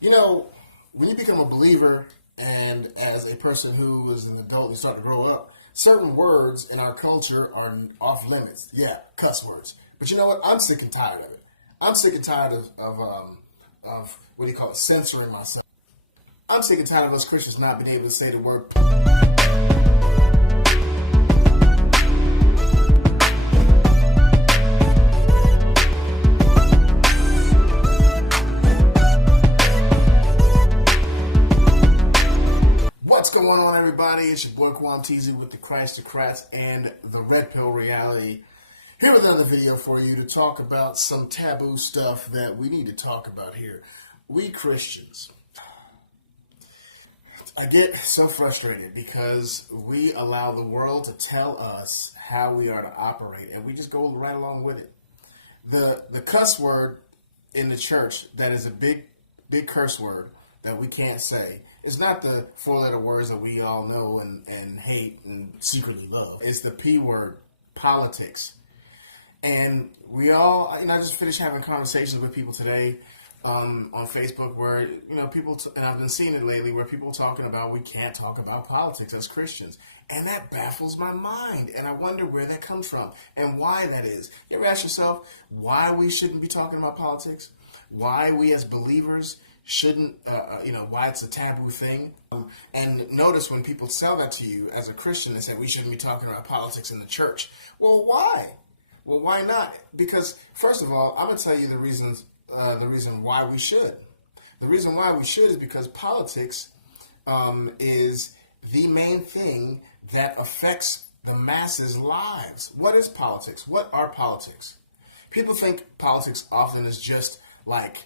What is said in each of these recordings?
You know, when you become a believer and as a person who is an adult and you start to grow up, certain words in our culture are off limits. Yeah, cuss words. But you know what? I'm sick and tired of it. I'm sick and tired of what do you call it, censoring myself. I'm sick and tired of us Christians not being able to say the word. What's going on, everybody? It's your boy Kwuam teezy with the Christocrats and the Red Pill Reality. Here with another video for you to talk about some taboo stuff that we need to talk about here. We Christians. I get so frustrated because we allow the world to tell us how we are to operate, and we just go right along with it. The cuss word in the church that is a big curse word that we can't say. It's not the four-letter words that we all know and hate and secretly love. It's the P word, politics. And we all, I just finished having conversations with people today on Facebook where, people, and I've been seeing it lately, where people are talking about we can't talk about politics as Christians. And that baffles my mind. And I wonder where that comes from and why that is. You ever ask yourself why we shouldn't be talking about politics? Why we as believers shouldn't, why it's a taboo thing. And notice when people sell that to you as a Christian, they say we shouldn't be talking about politics in the church. Well, why? Well, why not? Because first of all, I'm going to tell you the reason why we should. The reason why we should is because politics is the main thing that affects the masses' lives. What is politics? What are politics? People think politics often is just like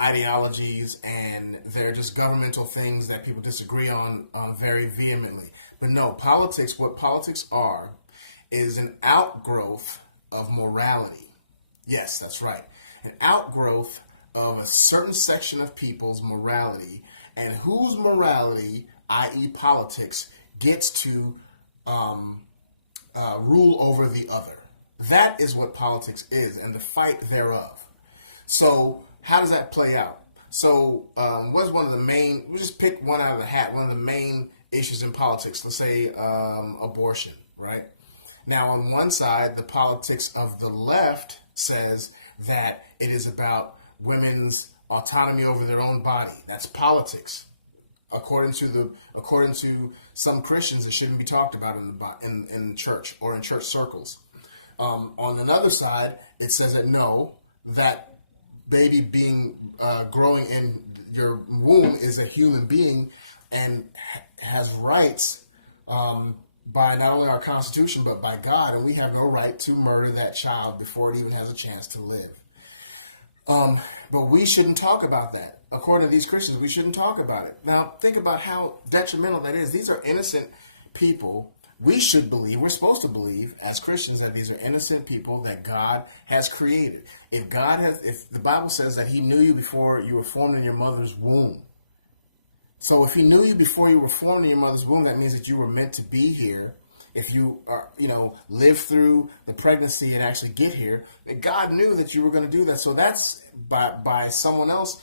ideologies, and they're just governmental things that people disagree on very vehemently. But no, what politics are is an outgrowth of morality. Yes, that's right. An outgrowth of a certain section of people's morality, and whose morality, i.e. politics, gets to rule over the other. That is what politics is, and the fight thereof. So how does that play out? So what's one of the main, we'll just pick one out of the hat, one of the main issues in politics, let's say abortion, right? Now on one side, the politics of the left says that it is about women's autonomy over their own body. That's politics. According to some Christians, it shouldn't be talked about in church or in church circles. On another side, it says that no, that baby being growing in your womb is a human being and has rights by not only our Constitution but by God, and we have no right to murder that child before it even has a chance to live. But we shouldn't talk about that. According to these Christians, we shouldn't talk about it. Now, think about how detrimental that is. These are innocent people. We should believe, we're supposed to believe as Christians that these are innocent people that God has created. If the Bible says that He knew you before you were formed in your mother's womb. So if He knew you before you were formed in your mother's womb, that means that you were meant to be here. If you are, live through the pregnancy and actually get here, then God knew that you were going to do that. So that's by someone else,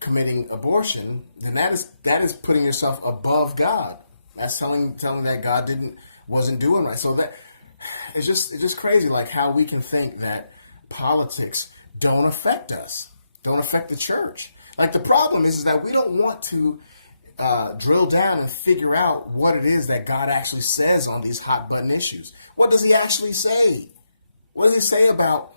committing abortion, then that is putting yourself above God. That's telling that God wasn't doing right. So that it's just crazy, like how we can think that politics don't affect us, don't affect the church. Like the problem is that we don't want to drill down and figure out what it is that God actually says on these hot button issues. What does He actually say? What does He say about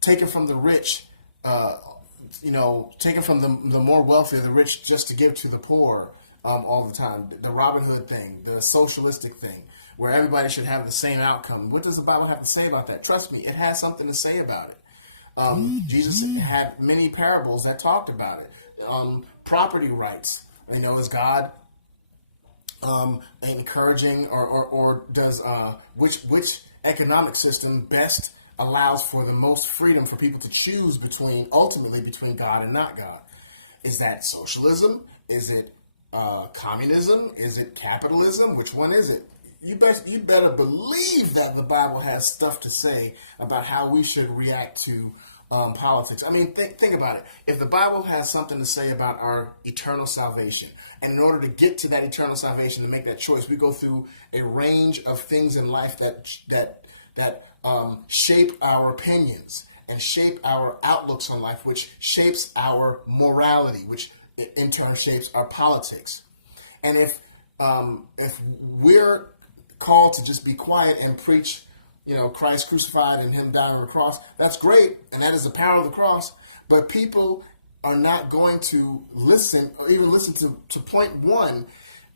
taking from the rich, taking from the more wealthy of the rich just to give to the poor? All the time. The Robin Hood thing, the socialistic thing, where everybody should have the same outcome. What does the Bible have to say about that? Trust me, it has something to say about it. Jesus had many parables that talked about it. Property rights. Is God encouraging or does which economic system best allows for the most freedom for people to choose ultimately between God and not God? Is that socialism? Is it communism? Is it capitalism? Which one is it? You better believe that the Bible has stuff to say about how we should react to politics. I mean, think about it. If the Bible has something to say about our eternal salvation, and in order to get to that eternal salvation, to make that choice, we go through a range of things in life that shape our opinions and shape our outlooks on life, which shapes our morality, which in turn shapes our politics. And if we're called to just be quiet and preach, Christ crucified and him dying on the cross, that's great, and that is the power of the cross. But people are not going to listen, or even listen to point one,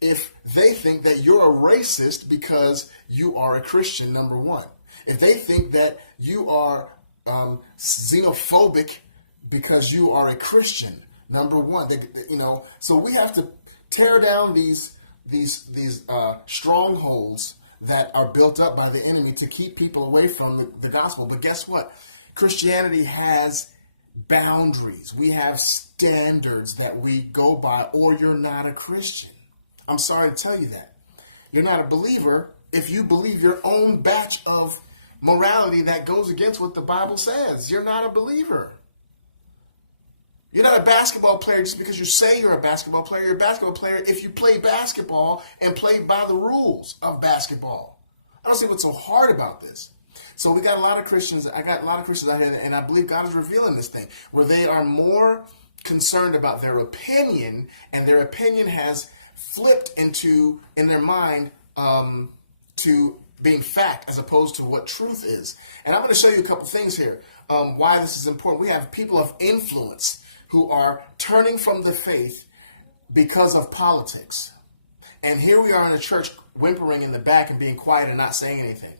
if they think that you're a racist because you are a Christian, number one. If they think that you are xenophobic because you are a Christian, number one. So we have to tear down these strongholds that are built up by the enemy to keep people away from the gospel. But guess what? Christianity has boundaries. We have standards that we go by, or you're not a Christian. I'm sorry to tell you that. You're not a believer if you believe your own batch of morality that goes against what the Bible says. You're not a believer. You're not a basketball player just because you say you're a basketball player. You're a basketball player if you play basketball and play by the rules of basketball. I don't see what's so hard about this. So we got a lot of Christians. I got a lot of Christians out here, and I believe God is revealing this thing, where they are more concerned about their opinion, and their opinion has flipped in their mind, to being fact as opposed to what truth is. And I'm going to show you a couple things here, why this is important. We have people of influence who are turning from the faith because of politics. And here we are in a church whimpering in the back and being quiet and not saying anything.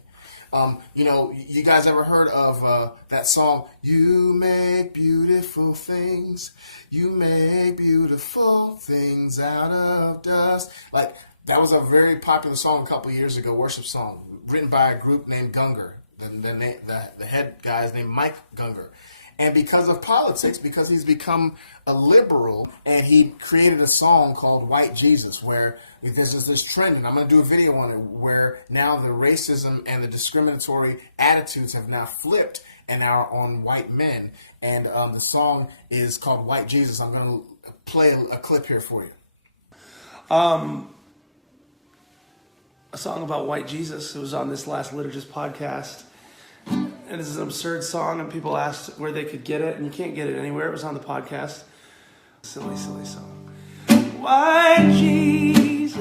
You guys ever heard of that song, "You make beautiful things, you make beautiful things out of dust"? Like, that was a very popular song a couple of years ago, worship song, written by a group named Gungor. The head guy is named Mike Gungor. And because of politics, because he's become a liberal, and he created a song called White Jesus, where there's just this trend, and I'm going to do a video on it, where now the racism and the discriminatory attitudes have now flipped and are on white men. And the song is called White Jesus. I'm going to play a clip here for you. A song about white Jesus. It was on this last Liturgist podcast. And it's an absurd song, and people asked where they could get it, and you can't get it anywhere. It was on the podcast. Silly, silly song. White Jesus,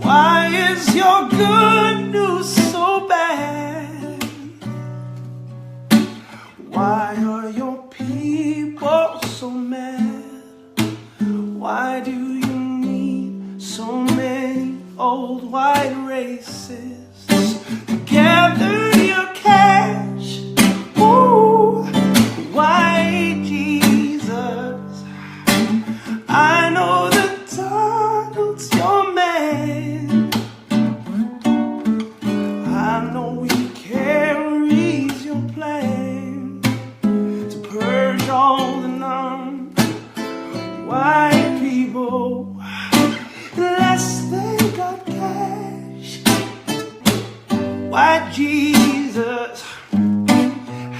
why is your good news so bad? Why are your people so mad? Why do you need so many old white racists? Gather your cash, ooh, white Jesus. I know that Donald's your man. I know he carries your plan to purge all the non-white people, unless they got cash. White Jesus,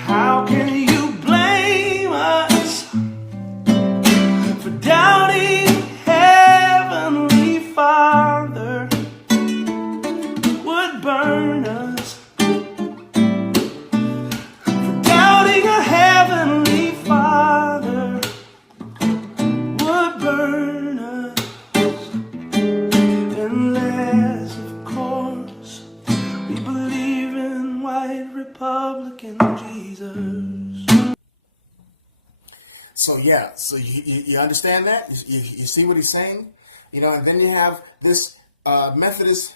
how can you blame us for doubting Heavenly Father would burn us, for doubting a Heavenly Father would burn us, unless, of course, we believe in white Republican Jesus. So you understand that? You see what he's saying? And then you have this Methodist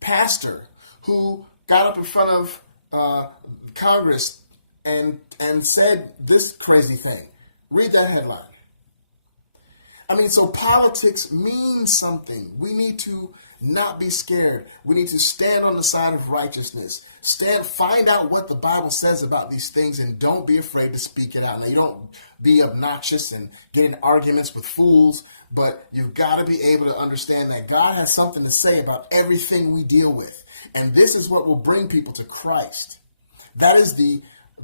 pastor who got up in front of Congress and said this crazy thing. Read that headline. I mean, so politics means something. We need to not be scared. We need to stand on the side of righteousness. Find out what the Bible says about these things, and don't be afraid to speak it out. Now, you don't be obnoxious and get in arguments with fools, but you've got to be able to understand that God has something to say about everything we deal with. And this is what will bring people to Christ. That is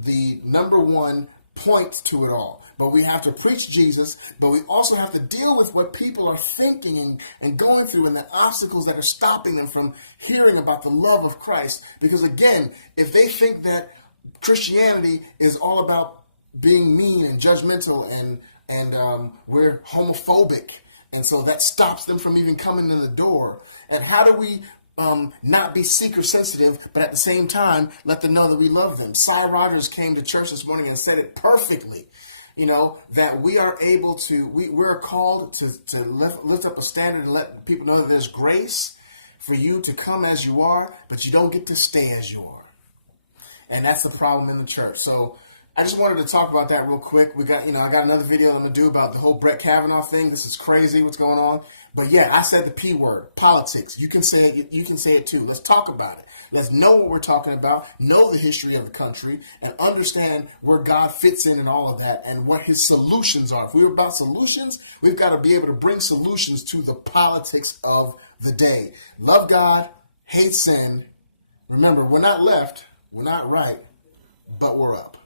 the number one point to it all. But we have to preach Jesus, but we also have to deal with what people are thinking and going through and the obstacles that are stopping them from hearing about the love of Christ. Because again, if they think that Christianity is all about being mean and judgmental and we're homophobic, and so that stops them from even coming in the door. And how do we not be seeker sensitive, but at the same time let them know that we love them? Cy Rogers came to church this morning and said it perfectly. That we are able to, we're called to lift up a standard and let people know that there's grace for you to come as you are, but you don't get to stay as you are. And that's the problem in the church. So I just wanted to talk about that real quick. I got another video I'm going to do about the whole Brett Kavanaugh thing. This is crazy what's going on. But yeah, I said the P word, politics. You can say it. You can say it too. Let's talk about it. Let's know what we're talking about, know the history of the country, and understand where God fits in all of that and what his solutions are. If we're about solutions, we've got to be able to bring solutions to the politics of the day. Love God, hate sin. Remember, we're not left, we're not right, but we're up.